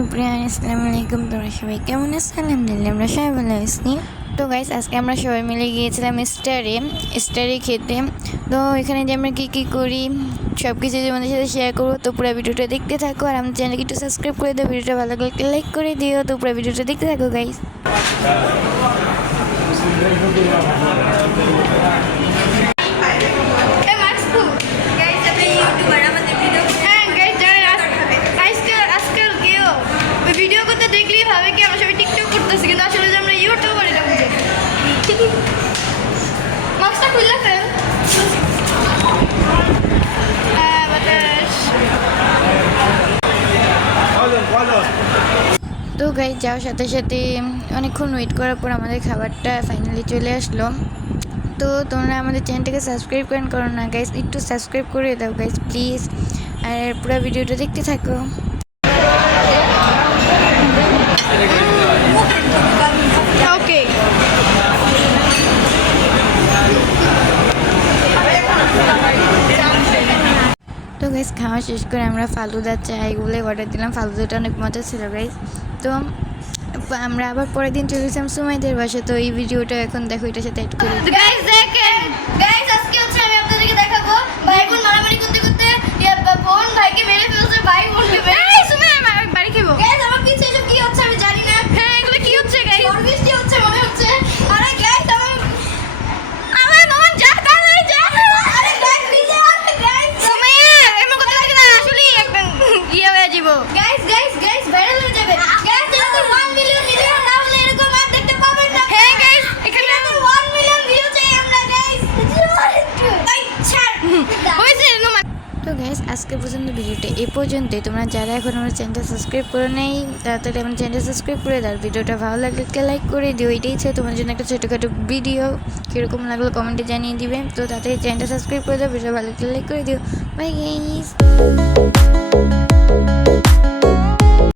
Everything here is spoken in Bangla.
এভরিওয়ান, আসসালামু আলাইকুম। তোমরা সবাই কেমন আছো? আলহামদুলিল্লাহ আমরা সবাই ভালো আছি। তো গাইস, আজকে আমরা সবাই মিলে গিয়েছিলাম স্টারে খেতে। তো এখানে যে আমরা কী করি সব কিছু তোমাদের সাথে শেয়ার করবো। তো পুরো ভিডিওটা দেখতে থাকো আর আমাদের চ্যানেলকে একটু সাবস্ক্রাইব করে দিও। ভিডিওটা ভালো লাগলে লাইক করে দিও। তো পুরো ভিডিওটা দেখতে থাকো গাইস। ভিডিও করতে দেখলেই ভাবে কি আমরা সবাই টিকটক করতেছি, কিন্তু আসলে যে আমরা ইউটিউবার এটা বুঝে। মাস্কটা খুললে ফেল। তো গাইস, যাওয়ার সাথে সাথে অনেকক্ষণ ওয়েট করার পর আমাদের খাবারটা ফাইনালি চলে আসলো। তো তোমরা আমাদের চ্যানেলটাকে সাবস্ক্রাইব করো না গাইস, একটু সাবস্ক্রাইব করে দাও গাইস প্লিজ। আর পুরো ভিডিওটা দেখতে থাকো। ওকে, তো গাইস, খাওয়া শেষ করে আমরা ফালুদা চা এগুলো অর্ডার দিলাম। ফালুদাটা অনেক মজা ছিল গাইস। তো আমরা আবার পরের দিন চলে গেছিলাম সুমাইদের বাসায়। তো এই ভিডিওটা এখন দেখো, এটার সাথে অ্যাড করে দিই। গাইস দেখেন, গাইস আজকে হচ্ছে আমি আপনাদেরকে দেখাবো ভাই বোন মারামারি করতে করতে বোন ভাইকে মেরে ফেলছে, ভাই বোনকে মেরে। এই শুনে আমি বাড়ি খাবো। গাইস আমার পিছে এসব কি হচ্ছে আমি জানি না। হ্যাঁ, এগুলো কি হচ্ছে গাইস? বৃষ্টি হচ্ছে মনে হচ্ছে। আরে গাইস আমার মন যা তাড়াতাড়ি যা। আরে গাইস ভিজে আছে গাইস। সুমাইয়া এমন কথা লাগে না, আসলে একদম হয়ে যাব। গাইস গাইস গাইস ভাইরাল হয়ে যাবে। গাইস এটা তো 1 মিলিয়ন ভিডিও, না হলে এরকম আর দেখতে পাবেন না। হ্যাঁ গাইস, এখানে তো 1 মিলিয়ন ভিউ চাই আমরা গাইস। এই ছাড় হইছে নোমা। তো গাইস, আজকে পর্যন্ত ভিডিওটা এ পর্যন্তই। তোমরা যারা এখন আমার চ্যানেলটা সাবস্ক্রাইব করে নেই তাড়াতাড়ি আমার চ্যানেলটা সাবস্ক্রাইব করে দাও। ভিডিওটা ভালো লাগলে লাইক করে দিও। এটাই ছিল তোমার জন্য একটা ছোটোখাটো ভিডিও। কীরকম লাগলো কমেন্টে জানিয়ে দিবে। তো তাড়াতাড়ি চ্যানেলটা সাবস্ক্রাইব করে দাও। ভিডিও ভালো লাগলে লাইক করে দিও। Bye guys.